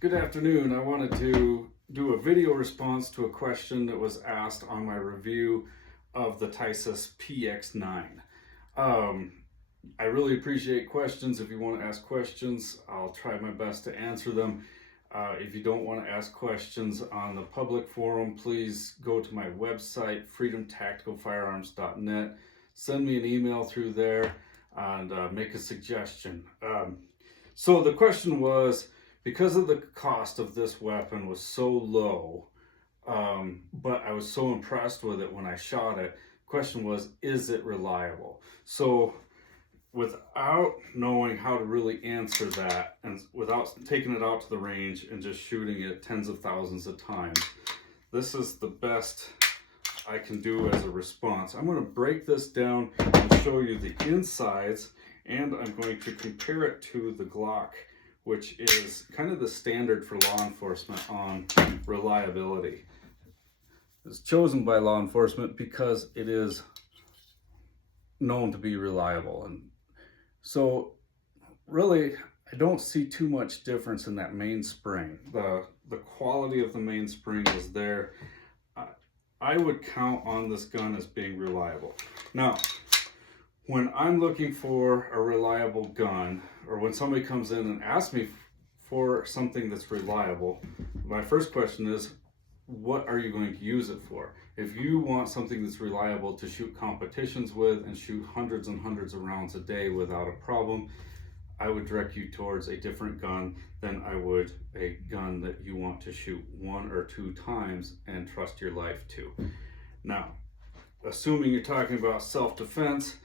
Good afternoon. I wanted to do a video response to a question that was asked on my review of the Tisas px-9. I really appreciate questions. If you want to ask questions, I'll try my best to answer them. If you don't want to ask questions on the public forum, please go to my website, freedomtacticalfirearms.net. Send me an email through there and make a suggestion. So the question was, because of the cost of this weapon was so low, but I was so impressed with it when I shot it, the question was, is it reliable? So without knowing how to really answer that, and without taking it out to the range and just shooting it tens of thousands of times, this is the best I can do as a response. I'm going to break this down and show you the insides, and I'm going to compare it to the Glock, which is kind of the standard for law enforcement on reliability. It's chosen by law enforcement because it is known to be reliable. And so really, I don't see too much difference in that mainspring. The quality of the mainspring is there. I would count on this gun as being reliable. Now, when I'm looking for a reliable gun, or when somebody comes in and asks me for something that's reliable, my first question is, what are you going to use it for? If you want something that's reliable to shoot competitions with and shoot hundreds and hundreds of rounds a day without a problem, I would direct you towards a different gun than I would a gun that you want to shoot one or two times and trust your life to. Now, assuming you're talking about self-defense,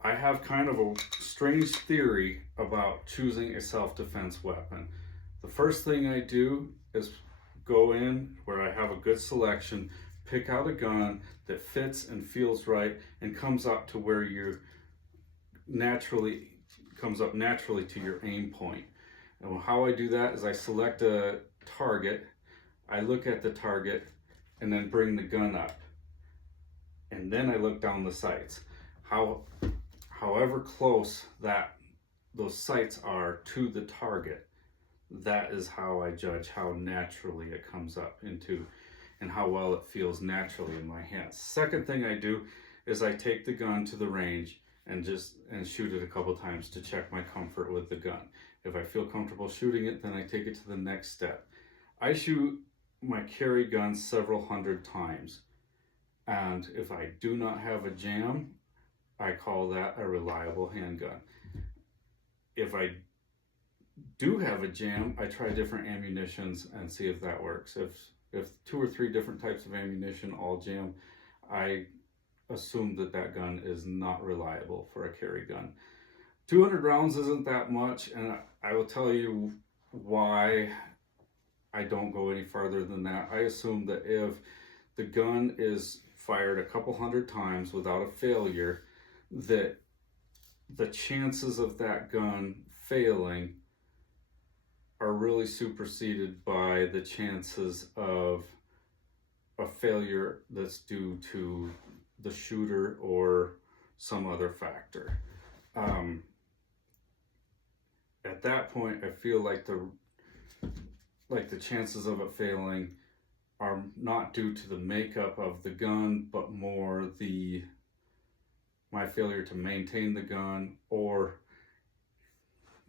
I have kind of a strange theory about choosing a self-defense weapon. The first thing I do is go in where I have a good selection, pick out a gun that fits and feels right and comes up to where you comes up naturally to your aim point. And how I do that is I select a target, I look at the target, and then bring the gun up. And then I look down the sights. However close those sights are to the target, that is how I judge how naturally it comes up into and how well it feels naturally in my hands. Second thing I do is I take the gun to the range and shoot it a couple times to check my comfort with the gun. If I feel comfortable shooting it, then I take it to the next step. I shoot my carry gun several hundred times, and if I do not have a jam, I call that a reliable handgun. If I do have a jam, I try different ammunitions and see if that works. If 2 or 3 different types of ammunition all jam, I assume that gun is not reliable for a carry gun. 200 rounds isn't that much, and I will tell you why I don't go any farther than that. I assume that if the gun is fired a couple hundred times without a failure, that the chances of that gun failing are really superseded by the chances of a failure that's due to the shooter or some other factor. At that point, I feel like the chances of it failing are not due to the makeup of the gun, but more my failure to maintain the gun, or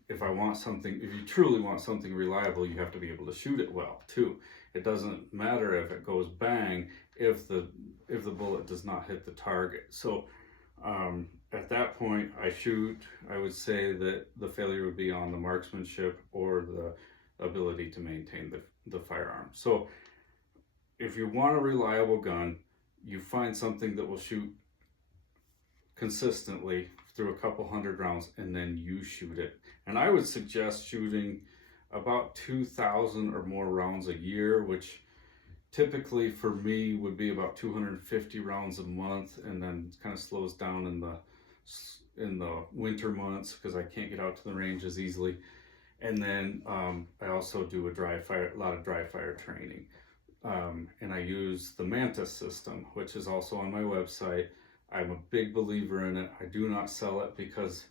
if you truly want something reliable, you have to be able to shoot it well too. It doesn't matter if it goes bang if the bullet does not hit the target. So at that point, I would say that the failure would be on the marksmanship or the ability to maintain the firearm. So if you want a reliable gun, you find something that will shoot consistently through a couple hundred rounds, and then you shoot it. And I would suggest shooting about 2,000 or more rounds a year, which typically for me would be about 250 rounds a month, and then kind of slows down in the winter months because I can't get out to the range as easily. And then I also do a lot of dry fire training, and I use the Mantis system, which is also on my website. I'm a big believer in it. I do not sell it because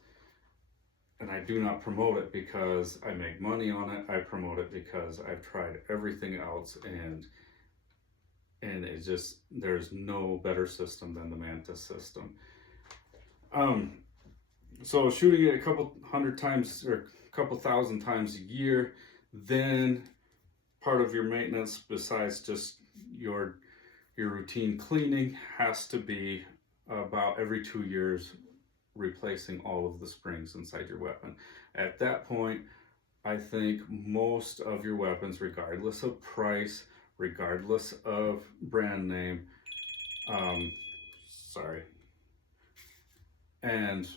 and I do not promote it because I make money on it. I promote it because I've tried everything else, and it's just, there's no better system than the Mantis system. So shooting it a couple hundred times or a couple thousand times a year, then part of your maintenance, besides just your routine cleaning, has to be about every 2 years replacing all of the springs inside your weapon. At that point, I think most of your weapons, regardless of price, regardless of brand name, sorry, and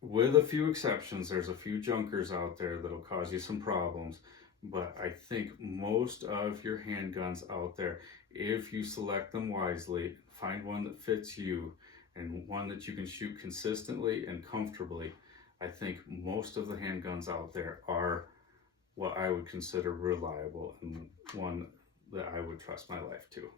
with a few exceptions, there's a few junkers out there that'll cause you some problems, but I think most of your handguns out there, if you select them wisely, find one that fits you and one that you can shoot consistently and comfortably, I think most of the handguns out there are what I would consider reliable and one that I would trust my life to.